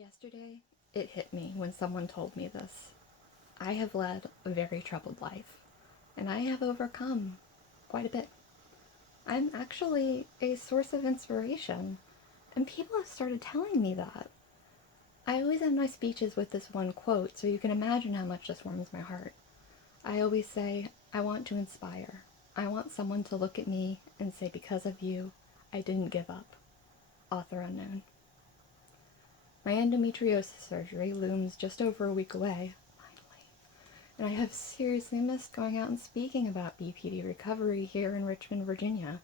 Yesterday, it hit me when someone told me this. I have led a very troubled life, and I have overcome quite a bit. I'm actually a source of inspiration, and people have started telling me that. I always end my speeches with this one quote, so you can imagine how much this warms my heart. I always say, I want to inspire. I want someone to look at me and say, because of you, I didn't give up. Author unknown. My endometriosis surgery looms just over a week away, finally, and I have seriously missed going out and speaking about BPD recovery here in Richmond, Virginia.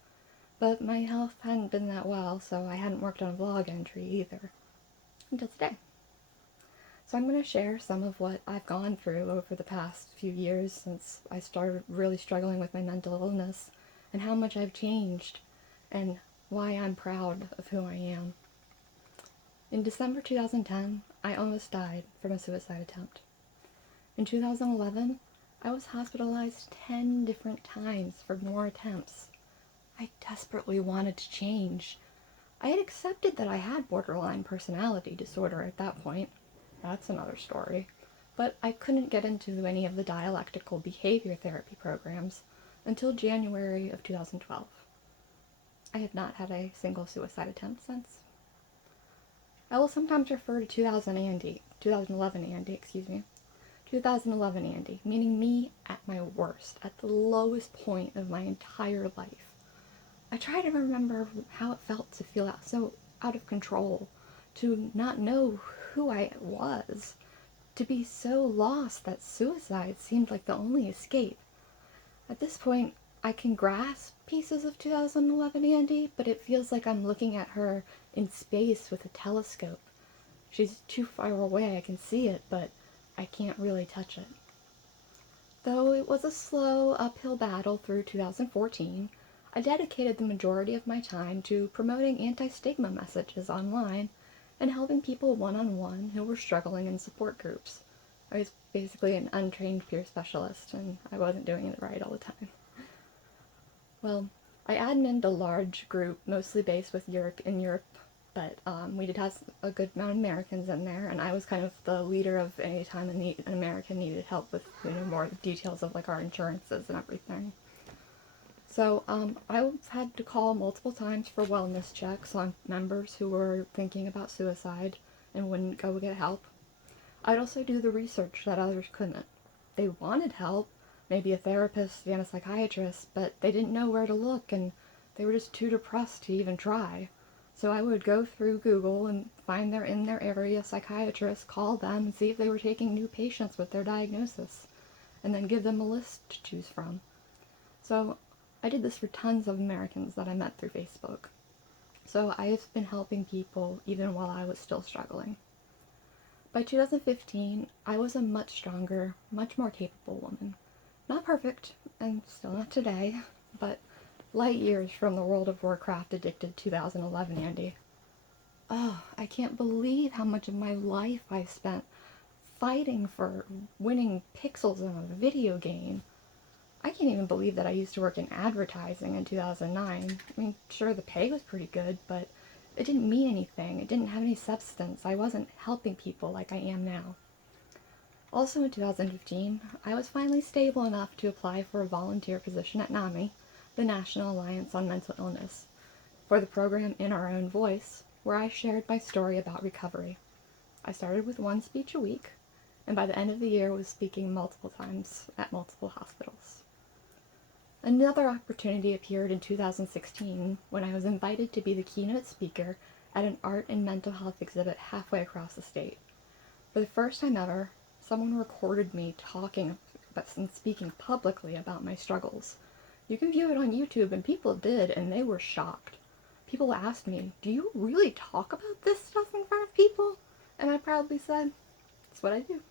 But my health hadn't been that well, so I hadn't worked on a vlog entry either. Until today. So I'm going to share some of what I've gone through over the past few years since I started really struggling with my mental illness, and how much I've changed, and why I'm proud of who I am. In December 2010, I almost died from a suicide attempt. In 2011, I was hospitalized 10 different times for more attempts. I desperately wanted to change. I had accepted that I had borderline personality disorder at that point. That's another story. But I couldn't get into any of the dialectical behavior therapy programs until January of 2012. I have not had a single suicide attempt since. I will sometimes refer to 2011 Andy, 2011 Andy, meaning me at my worst, at the lowest point of my entire life. I try to remember how it felt to feel so out of control, to not know who I was, to be so lost that suicide seemed like the only escape. At this point, I can grasp pieces of 2011 Andy, but it feels like I'm looking at her in space with a telescope. She's too far away, I can see it, but I can't really touch it. Though it was a slow, uphill battle through 2014, I dedicated the majority of my time to promoting anti-stigma messages online and helping people one-on-one who were struggling in support groups. I was basically an untrained peer specialist, and I wasn't doing it right all the time. Well, I adminned a large group, mostly based with Europe, but we did have a good amount of Americans in there, and I was kind of the leader of any time an American needed help with, more details of like our insurances and everything. So I had to call multiple times for wellness checks on members who were thinking about suicide and wouldn't go get help. I'd also do the research that others couldn't. They wanted help, maybe a therapist and a psychiatrist, but they didn't know where to look, and they were just too depressed to even try. So I would go through Google and find their in their area psychiatrist, call them, and see if they were taking new patients with their diagnosis, and then give them a list to choose from. So I did this for tons of Americans that I met through Facebook. So I've been helping people even while I was still struggling. By 2015, I was a much stronger, much more capable woman. Not perfect, and still not today, but light years from the World of Warcraft addicted 2011 Andy. Oh, I can't believe how much of my life I spent fighting for winning pixels in a video game. I can't even believe that I used to work in advertising in 2009. I mean, sure, the pay was pretty good, but it didn't mean anything. It didn't have any substance. I wasn't helping people like I am now. Also in 2015, I was finally stable enough to apply for a volunteer position at NAMI, the National Alliance on Mental Illness, for the program In Our Own Voice, where I shared my story about recovery. I started with one speech a week, and by the end of the year was speaking multiple times at multiple hospitals. Another opportunity appeared in 2016 when I was invited to be the keynote speaker at an art and mental health exhibit halfway across the state. For the first time ever, someone recorded me talking and speaking publicly about my struggles. You can view it on YouTube, and people did, and they were shocked. People asked me, "Do you really talk about this stuff in front of people?" And I proudly said, "It's what I do."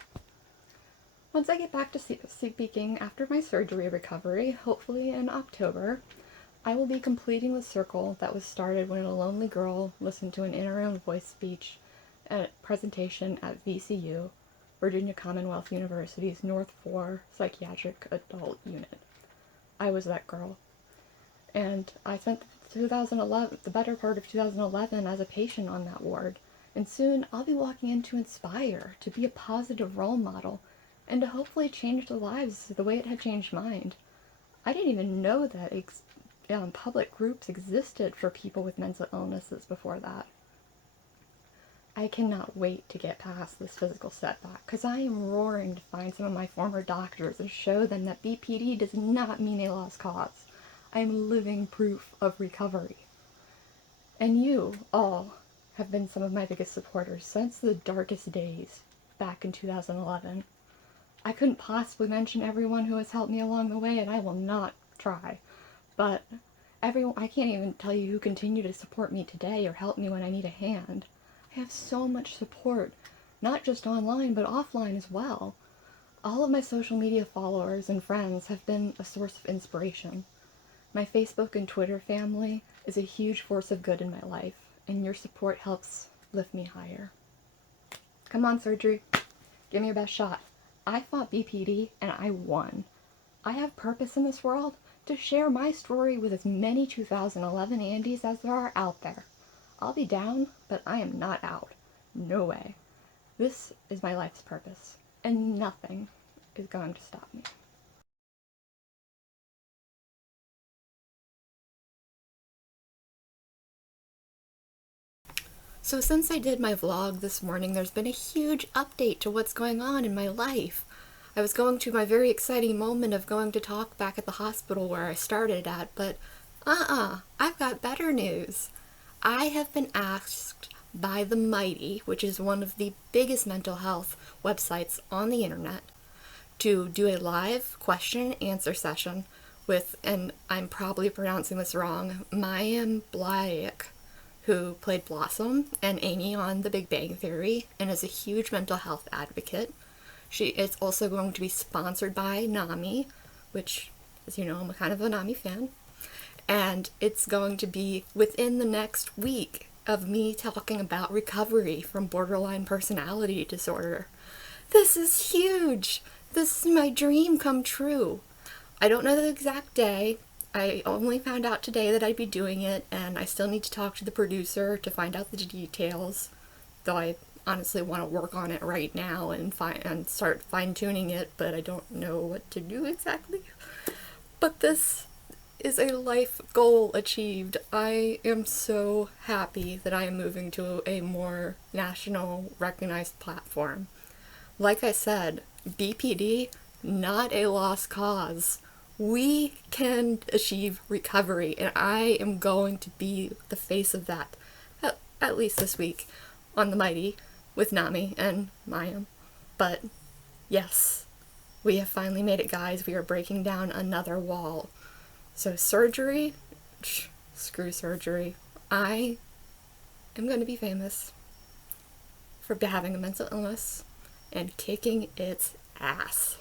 Once I get back to speaking after my surgery recovery, hopefully in October, I will be completing the circle that was started when a lonely girl listened to an In Her Own Voice speech at a presentation at VCU, Virginia Commonwealth University's North 4 Psychiatric Adult Unit. I was that girl. And I spent the better part of 2011 as a patient on that ward, And soon I'll be walking in to inspire, to be a positive role model, and to hopefully change their lives the way it had changed mine. I didn't even know that public groups existed for people with mental illnesses before that. I cannot wait to get past this physical setback because I am roaring to find some of my former doctors and show them that BPD does not mean a lost cause. I am living proof of recovery. And you all have been some of my biggest supporters since the darkest days back in 2011. I couldn't possibly mention everyone who has helped me along the way, and I will not try. But everyone, I can't even tell you who continue to support me today or help me when I need a hand. I have so much support, not just online, but offline as well. All of my social media followers and friends have been a source of inspiration. My Facebook and Twitter family is a huge force of good in my life, and your support helps lift me higher. Come on, surgery. Give me your best shot. I fought BPD and I won. I have purpose in this world to share my story with as many 2011 Andys as there are out there. I'll be down, but I am not out. No way. This is my life's purpose, and nothing is going to stop me. So since I did my vlog this morning, there's been a huge update to what's going on in my life. I was going to my very exciting moment of going to talk back at the hospital where I started at, but I've got better news. I have been asked by The Mighty, which is one of the biggest mental health websites on the internet, to do a live question and answer session with, and I'm probably pronouncing this wrong, Mayim Bialik, who played Blossom and Amy on The Big Bang Theory and is a huge mental health advocate. It's also going to be sponsored by NAMI, which, as you know, I'm a kind of a NAMI fan. And it's going to be within the next week of me talking about recovery from borderline personality disorder. This is huge! This is my dream come true. I don't know the exact day. I only found out today that I'd be doing it, and I still need to talk to the producer to find out the details, though I honestly want to work on it right now and start fine-tuning it, but I don't know what to do exactly. But this is a life goal achieved. I am so happy that I am moving to a more national recognized platform. Like I said, BPD, not a lost cause. We can achieve recovery, and I am going to be the face of that, at least this week, on The Mighty, with Nami and Mayim. But yes, we have finally made it, guys. We are breaking down another wall. So surgery? Screw surgery. I am going to be famous for having a mental illness and kicking its ass.